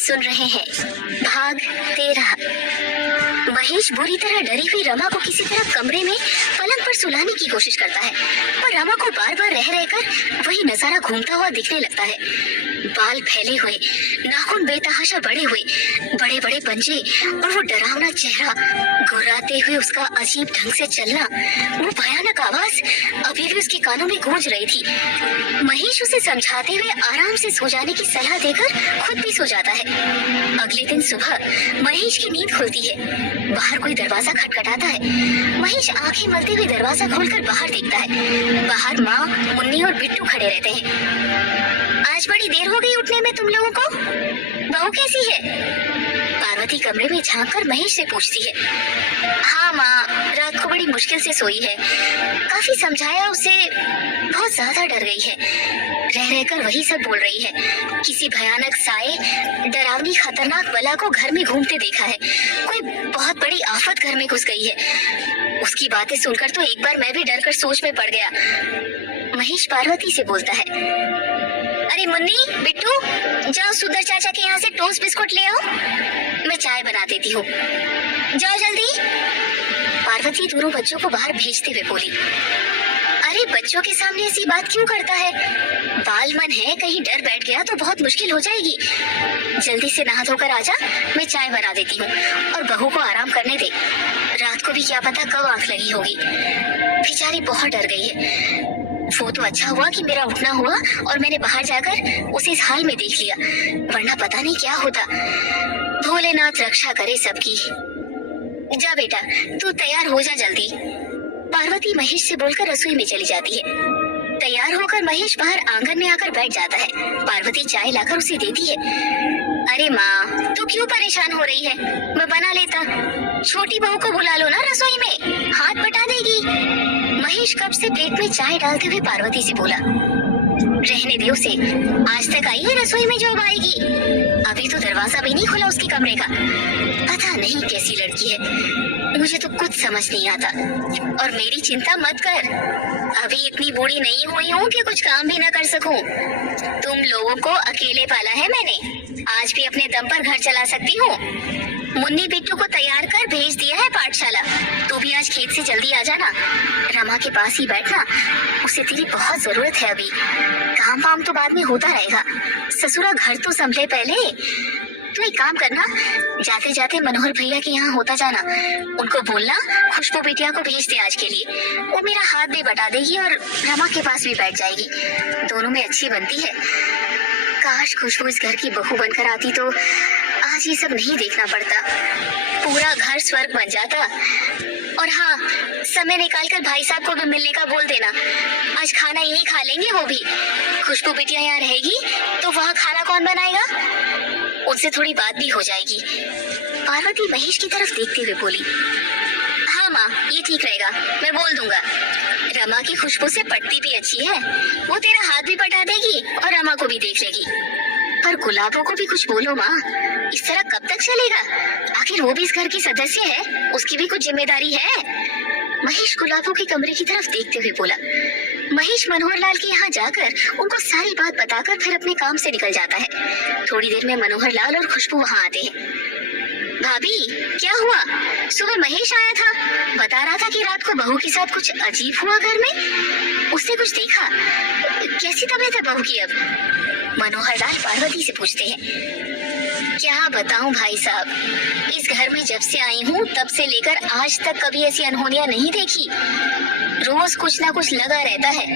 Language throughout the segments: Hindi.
सुन रहे हैं भाग 13। महेश बुरी तरह डरी हुई रमा को किसी तरह कमरे में पलंग पर सुलाने की कोशिश करता है, पर रमा को बार बार रह रहकर वही नजारा घूमता हुआ दिखने लगता है। बाल फैले हुए, नाखून बेतहाशा बड़े हुए, बड़े बड़े पंजे और वो डरावना चेहरा, घुराते हुए उसका अजीब ढंग से चलना, वो भयानक आवाज अभी भी उसके कानों में गूंज रही थी। महेश उसे समझाते हुए आराम से सो जाने की सलाह देकर खुद भी सो जाता है। अगले दिन सुबह महेश की नींद खुलती है। बाहर कोई दरवाजा खटखटाता है। महेश आंखें मलते हुए दरवाजा खोलकर बाहर देखता है। बाहर माँ, मुन्नी और बिट्टू खड़े रहते हैं। आज बड़ी देर हो गई उठने में तुम लोगों को, बहू कैसी है? पार्वती कमरे में झांककर महेश से पूछती है। हाँ माँ, रात को बड़ी मुश्किल से सोई है। काफी समझाया उसे, बहुत ज्यादा डर गई है। रह रहकर वही सब बोल रही है। किसी भयानक साए, डरावनी खतरनाक बला को घर में घूमते देखा है। कोई बहुत बड़ी आफत घर में घुस गई है। उसकी बातें सुनकर तो एक बार मैं भी डर कर सोच में पड़ गया। महेश पार्वती से बोलता है। अरे मुन्नी, बिट्टू, जाओ सुंदर चाचा के यहाँ से टोस्ट बिस्कुट ले आओ, मैं चाय बना देती हूँ। जाओ जल्दी। पार्वती दोनों बच्चों को बाहर भेजते हुए बोली। अरे बच्चों के सामने ऐसी बात क्यों करता है? बाल मन है, कहीं डर बैठ गया तो बहुत मुश्किल हो जाएगी। जल्दी से नहा धोकर आजा, मैं चाय बना देती हूँ और बहू को आराम करने दे। रात को भी क्या पता कब आंख लगी होगी। बेचारी बहुत डर गई है। वो तो अच्छा हुआ कि मेरा उठना हुआ और मैंने बाहर जाकर उसे इस हाल में देख लिया, वरना पता नहीं क्या होता। भोलेनाथ रक्षा करे सबकी। जा बेटा, तू तैयार हो जा जल्दी। पार्वती महेश से बोलकर रसोई में चली जाती है। तैयार होकर महेश बाहर आंगन में आकर बैठ जाता है। पार्वती चाय लाकर उसे देती है। अरे माँ, तू क्यों परेशान हो रही है? मैं बना लेता। छोटी बहू को बुला लो ना रसोई में, हाथ बटा देगी। महेश कप से प्लेट में चाय डालते हुए पार्वती से बोला। रहने दे उसे, आज तक आई है रसोई में जो अब आएगी। अभी तो दरवाजा भी नहीं खुला उसके कमरे का। पता नहीं कैसी लड़की है, मुझे तो कुछ समझ नहीं आता। और मेरी चिंता मत कर, अभी इतनी बूढ़ी नहीं हुई हूँ कि कुछ काम भी न कर सकूं। तुम लोगों को अकेले पाला है मैंने, आज भी अपने दम पर घर चला सकती हूँ। मुन्नी बिट्टू को तैयार कर भेज दिया है पाठशाला। तू भी आज खेत से जल्दी आ जाना, रमा के पास ही बैठना, उसे तेरी बहुत जरूरत है। अभी काम वाम तो बाद में होता रहेगा, ससुरा घर तो संभले पहले। तू एक काम करना, जाते जाते मनोहर भैया के यहाँ होता जाना, उनको बोलना खुशबू बिटिया को भेज दे आज के लिए। वो मेरा हाथ भी बटा देगी और रमा के पास भी बैठ जाएगी, दोनों में अच्छी बनती है। काश खुशबू इस घर की बहू बनकर आती तो आज ये सब नहीं देखना पड़ता, पूरा घर स्वर्ग बन जाता। और हाँ, समय निकालकर भाई साहब को भी मिलने का बोल देना, आज खाना यही खा लेंगे। वो भी खुशबू बिटिया यहाँ रहेगी तो वहाँ खाना कौन बनाएगा? उनसे थोड़ी बात भी हो जाएगी। पार्वती महेश की तरफ देखते हुए बोली। हाँ माँ, ये ठीक रहेगा, मैं बोल दूंगा। रमा की खुशबू से पटती भी अच्छी है, वो तेरा हाथ भी बटा देगी और रमा को भी देख लेगी। पर गुलाबों को भी कुछ बोलो माँ, इस तरह कब तक चलेगा? आखिर वो भी इस घर की सदस्य है, उसकी भी कुछ जिम्मेदारी है। महेश गुलाबों के कमरे की तरफ देखते हुए बोला। महेश मनोहर लाल के यहाँ जाकर उनको सारी बात बताकर फिर अपने काम से निकल जाता है। थोड़ी देर में मनोहर लाल और खुशबू वहाँ आते हैं। भाभी, क्या हुआ? सुबह महेश आया था, बता रहा था कि रात को बहू के साथ कुछ अजीब हुआ घर में, उसने कुछ देखा। कैसी तबीयत है बहू की अब? मनोहर लाल पार्वती से पूछते हैं। क्या बताऊं भाई साहब, इस घर में जब से आई हूँ तब से लेकर आज तक कभी ऐसी अनहोनियां नहीं देखी। रोज कुछ ना कुछ लगा रहता है,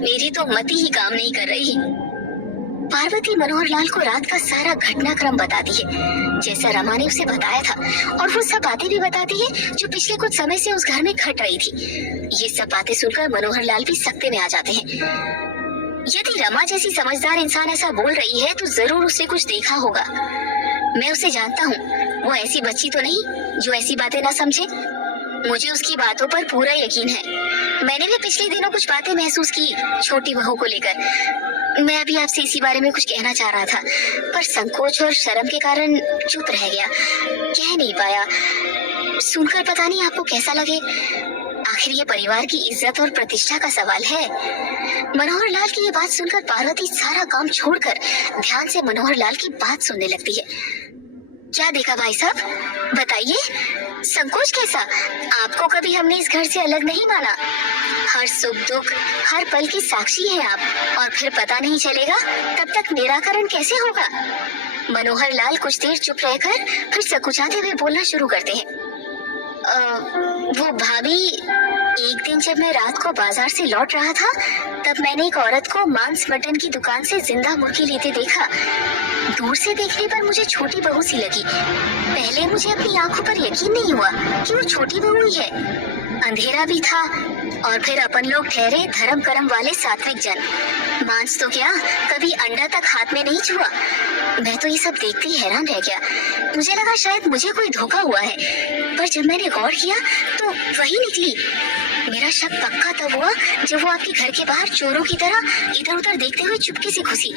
मेरी तो मति ही काम नहीं कर रही। पार्वती मनोहर लाल को रात का सारा घटनाक्रम बताती है, जैसा रमा ने उसे बताया था, और वो सब बातें भी बताती है जो पिछले कुछ समय से उस घर में घट रही थी। ये सब बातें सुनकर मनोहर लाल भी सख्ते में आ जाते हैं। यदि रमा जैसी समझदार इंसान ऐसा बोल रही है तो जरूर उसने कुछ देखा होगा। मैं उसे जानता हूँ, वो ऐसी बच्ची तो नहीं जो ऐसी बातें ना समझे। मुझे उसकी बातों पर पूरा यकीन है। मैंने भी पिछले दिनों कुछ बातें महसूस की छोटी बहू को लेकर। मैं अभी आपसे इसी बारे में कुछ कहना चाह रहा था, पर संकोच और शर्म के कारण चुप रह गया, कह नहीं पाया। सुनकर पता नहीं आपको कैसा लगे। आखिर ये परिवार की इज्जत और प्रतिष्ठा का सवाल है। मनोहर लाल की ये बात सुनकर पार्वती सारा काम छोड़कर ध्यान से मनोहर लाल की बात सुनने लगती है। क्या देखा भाई साहब, बताइए। संकोच कैसा? आपको कभी हमने इस घर से अलग नहीं माना। हर सुख दुख, हर पल की साक्षी हैं आप, और फिर पता नहीं चलेगा तब तक निराकरण कैसे होगा। मनोहर लाल कुछ देर चुप रहकर फिर सकुचाते हुए बोलना शुरू करते हैं। वो भाभी, एक दिन जब मैं रात को बाजार से लौट रहा था तब मैंने एक औरत को मांस मटन की दुकान से जिंदा मुर्गी लेते देखा। दूर से देखने पर मुझे छोटी बहू सी लगी। पहले मुझे अपनी आंखों पर यकीन नहीं हुआ कि वो छोटी बहू ही है। अंधेरा भी था और फिर अपन लोग ठहरे धर्म कर्म वाले सात्विक जन। मांस तो क्या, कभी अंडा तक हाथ में नहीं छुआ। मैं तो ये सब देखते ही हैरान रह गया। मुझे लगा शायद मुझे कोई धोखा हुआ है, पर जब मैंने गौर किया तो वही निकली। मेरा शक पक्का तब हुआ जब वो आपके घर के बाहर चोरों की तरह इधर उधर देखते हुए चुपके से घुसी।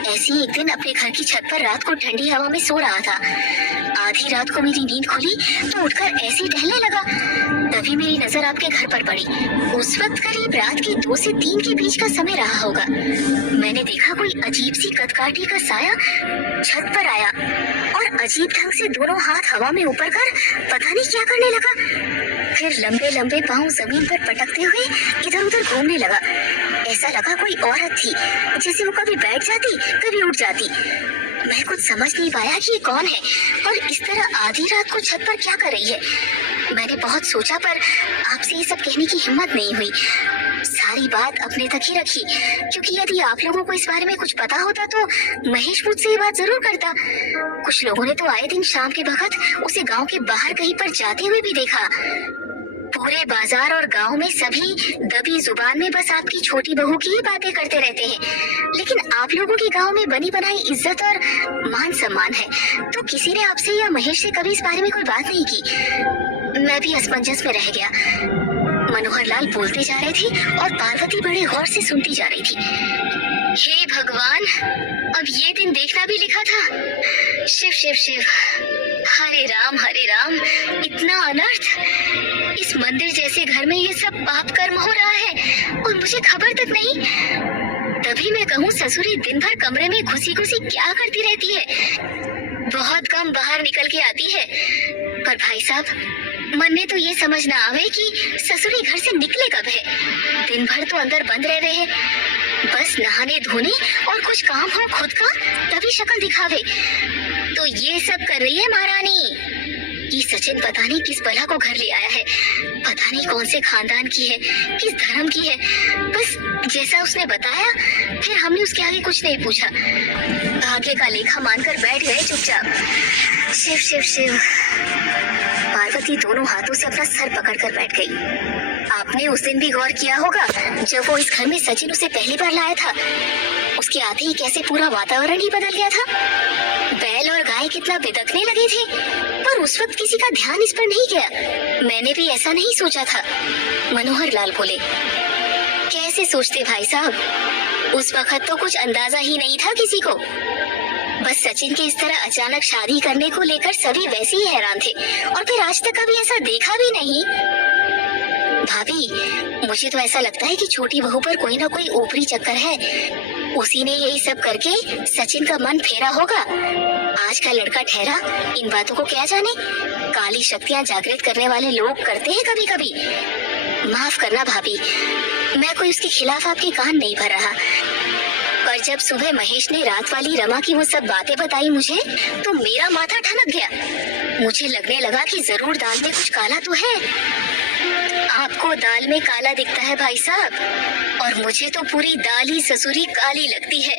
ऐसे ही एक दिन अपने घर की छत पर रात को ठंडी हवा में सो रहा था। आधी रात को मेरी नींद खुली तो उठकर ऐसे ही टहलने लगा। तभी मेरी नजर आपके घर पर पड़ी। उस वक्त करीब रात के 2 से 3 के बीच का समय रहा होगा। मैंने देखा कोई अजीब सी कदकाठी का साया छत पर आया और अजीब ढंग से दोनों हाथ हवा में ऊपर कर पता नहीं क्या करने लगा। फिर लंबे लंबे पांव जमीन पर पटकते हुए इधर उधर घूमने लगा। ऐसा लगा कोई औरत थी, जैसे वो कभी बैठ जाती कभी उठ जाती। मैं कुछ समझ नहीं पाया कि ये कौन है और इस तरह आधी रात को छत पर क्या कर रही है। मैंने बहुत सोचा पर आपसे ये सब कहने की हिम्मत नहीं हुई। सारी बात अपने तक ही रखी, क्योंकि यदि आप लोगों को इस बारे में कुछ पता होता तो महेश मुझसे ये बात जरूर करता। कुछ लोगों ने तो आए दिन शाम के वक्त उसे गांव के बाहर कहीं पर जाते हुए भी देखा। पूरे बाजार और गांव में सभी दबी जुबान में बस आपकी छोटी बहू की ही बातें करते रहते हैं, लेकिन आप लोगों के गांव में बनी बनाई इज्जत और मान सम्मान है, तो किसी ने आपसे या महेश से कभी इस बारे में कोई बात नहीं की। मैं भी असमंजस में रह गया। मनोहर लाल बोलते जा रहे थे और पार्वती बड़े गौर से सुनती जा रही थी। हे भगवान, अब ये दिन देखना भी लिखा था। शिव शिव शिव, हरे राम, इतना अनर्थ। इस मंदिर जैसे घर में ये सब पाप कर्म हो रहा है और मुझे खबर तक नहीं। तभी मैं कहूँ ससुरी दिन भर कमरे में घुसी घुसी क्या करती रहती है। बहुत कम बाहर निकल के आती है। पर भाई साहब, मन में तो ये समझ ना आवे कि ससुरी घर से निकले कब है। दिन भर तो अंदर बंद रहे हैं। बस नहाने धोने और कुछ काम हो खुद का तभी शक्ल दिखावे। तो ये सब कर रही है महारानी। ये सचिन पता नहीं किस बला को घर ले आया है। पता नहीं कौन से खानदान की है, किस धर्म की है। बस जैसा उसने बताया, फिर हमने उसके आगे कुछ नहीं पूछा। भाग्य का लेखा मानकर बैठ गए चुपचाप। शिव शिव शिव। पार्वती दोनों हाथों से अपना सर पकड़कर बैठ गई। आपने उस दिन भी गौर किया होगा जब वो इस घर में सचिन उसे पहली बार लाया था। उसके आते ही कैसे पूरा वातावरण ही बदल गया था। बैल और गाय कितना बिदकने लगे थे, पर उस वक्त किसी का ध्यान इस पर नहीं गया। मैंने भी ऐसा नहीं सोचा था। मनोहर लाल बोले। कैसे सोचते भाई साहब, उस वक्त तो कुछ अंदाजा ही नहीं था किसी को। बस सचिन के इस तरह अचानक शादी करने को लेकर सभी वैसे ही हैरान थे, और फिर आज तक कभी ऐसा देखा भी नहीं। भाभी, मुझे तो ऐसा लगता है कि छोटी बहू पर कोई ना कोई ऊपरी चक्कर है। उसी ने यही सब करके सचिन का मन फेरा होगा। आज का लड़का ठहरा, इन बातों को क्या जाने। काली शक्तियां जागृत करने वाले लोग करते हैं कभी कभी। माफ करना भाभी, मैं कोई उसके खिलाफ आपके कान नहीं भर रहा। पर जब सुबह महेश ने रात वाली रमा की वो सब बातें बताई मुझे, तो मेरा माथा ठनक गया। मुझे लगने लगा कि जरूर दाल में कुछ काला तो है। आपको दाल में काला दिखता है भाई साहब, और मुझे तो पूरी दाल ही ससुरी काली लगती है।